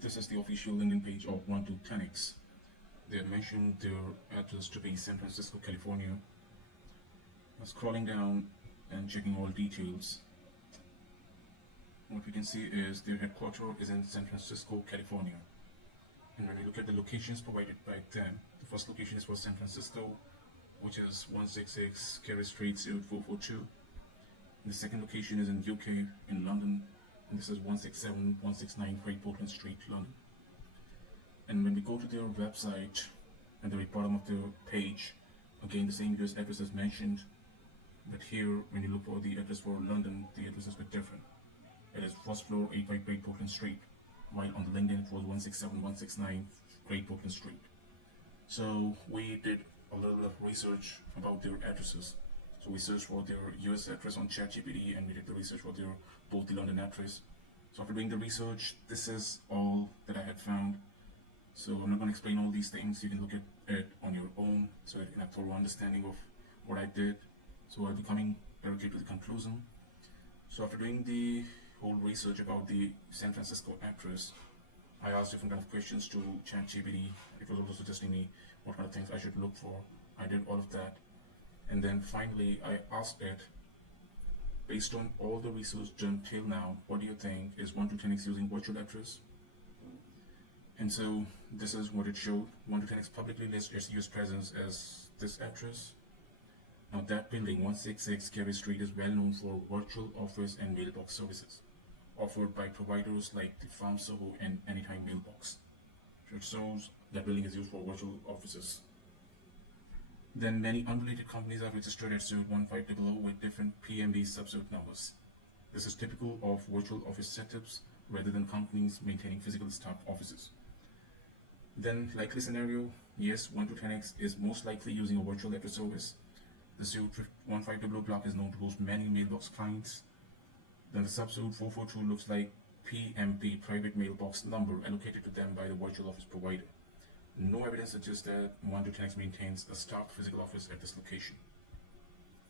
This is the official LinkedIn page of 1to10x. They have mentioned their address to be San Francisco, California. I'm scrolling down and checking all details. What we can see is their headquarters is in San Francisco, California. And when we look at the locations provided by them, the first location is for San Francisco, which is 166 Carey Street 0442. The second location is in UK, in London, and this is 167-169 Great Portland Street, London. And when we go to their website, at the very bottom of their page, again the same US address is mentioned, but here when you look for the address for London, the address is a bit different. It is first floor 85 Great Portland Street, while on the LinkedIn it was 167-169 Great Portland Street. So we did a little bit of research about their addresses. So we searched for their US address on ChatGPT, and we did the research for their both the London address. So after doing the research, this is all that I had found. So I'm not going to explain all these things. You can look at it on your own, so you can have thorough understanding of what I did. So I'll be coming directly to the conclusion. So after doing the whole research about the San Francisco address, I asked different kind of questions to ChatGPT. It was also suggesting me what kind of things I should look for. I did all of that. And then finally, I asked it, based on all the research done till now, what do you think is 1to10x using virtual address? And so this is what it showed. 1to10x publicly lists its US presence as this address. Now that building, 166 Carey Street, is well known for virtual office and mailbox services offered by providers like the Farm Soho and Anytime Mailbox. So it shows that building is used for virtual offices. Then many unrelated companies are registered at suite 15000 with different PMB subsuite numbers. This is typical of virtual office setups rather than companies maintaining physical staff offices. Then likely scenario, yes, 1to10x is most likely using a virtual address service. The suite 15000 block is known to host many mailbox clients. Then the subsuite 442 looks like PMP, private mailbox number, allocated to them by the virtual office provider. No evidence suggests that 1to10x maintains a staffed physical office at this location.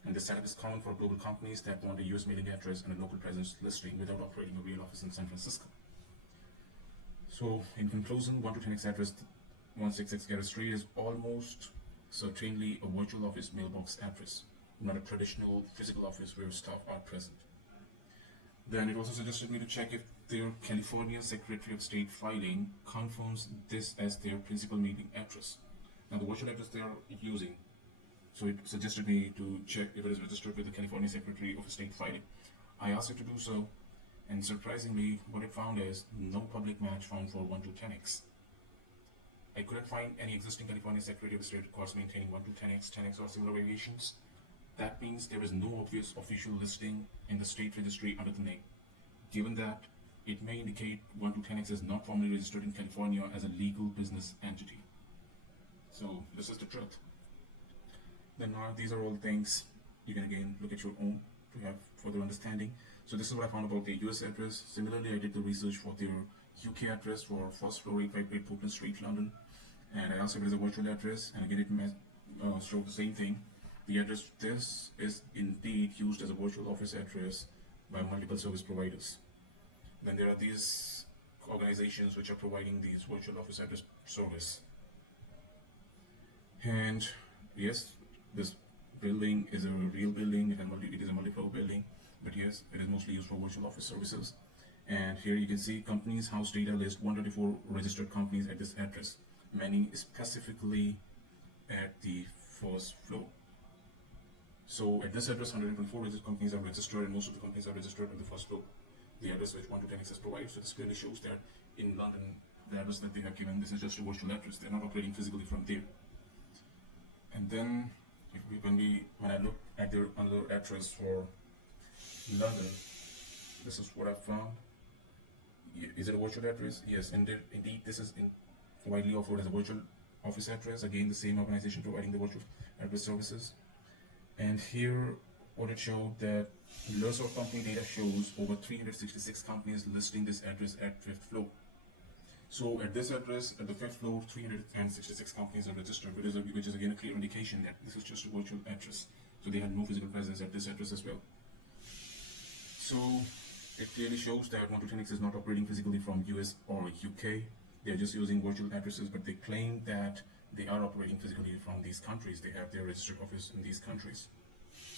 And this setup is common for global companies that want a US mailing address and a local presence listing without operating a real office in San Francisco. So in conclusion, 1to10x address 166 Carey Street is almost certainly a virtual office mailbox address, not a traditional physical office where staff are present. Then it also suggested me to check if their California Secretary of State filing confirms this as their principal mailing address. Now the virtual address they are using, so it suggested me to check if it is registered with the California Secretary of State filing. I asked it to do so, and surprisingly, what it found is no public match found for 1to10x. I couldn't find any existing California Secretary of State records maintaining 1to10x, 10x, or similar variations. That means there is no obvious official listing in the state registry under the name. Given that, it may indicate 1to10x is not formally registered in California as a legal business entity. So this is the truth. Then these are all things you can again look at your own to have further understanding. So this is what I found about the US address. Similarly, I did the research for their UK address for first floor 85 Great Portland Street, London. And I asked if it is a virtual address, and again it showed the same thing. The address this is indeed used as a virtual office address by multiple service providers. Then there are these organizations which are providing these virtual office address service. And yes, this building is a real building, it is a multi-floor building, but yes, it is mostly used for virtual office services. And here you can see companies house data list 124 registered companies at this address, many specifically at the first floor. So at this address, 124 registered companies are registered, and most of the companies are registered at the first floor, the address which 1to10x has provided. So this clearly shows that in London, the address that they have given, this is just a virtual address. They're not operating physically from there. And then when I look at their another address for London, this is what I found. Is it a virtual address? Yes, indeed this is widely offered as a virtual office address. Again, the same organization providing the virtual address services. And here, what it showed that List of company data shows over 366 companies listing this address at 5th floor. So at this address, at the 5th floor, 366 companies are registered, which is again a clear indication that this is just a virtual address. So they had no physical presence at this address as well. So It clearly shows that 1to10x is not operating physically from US or UK. They're just using virtual addresses, but they claim that they are operating physically from these countries. They have their registered office in these countries.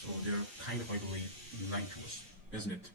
So they're kind of, I believe, lying to us, isn't it?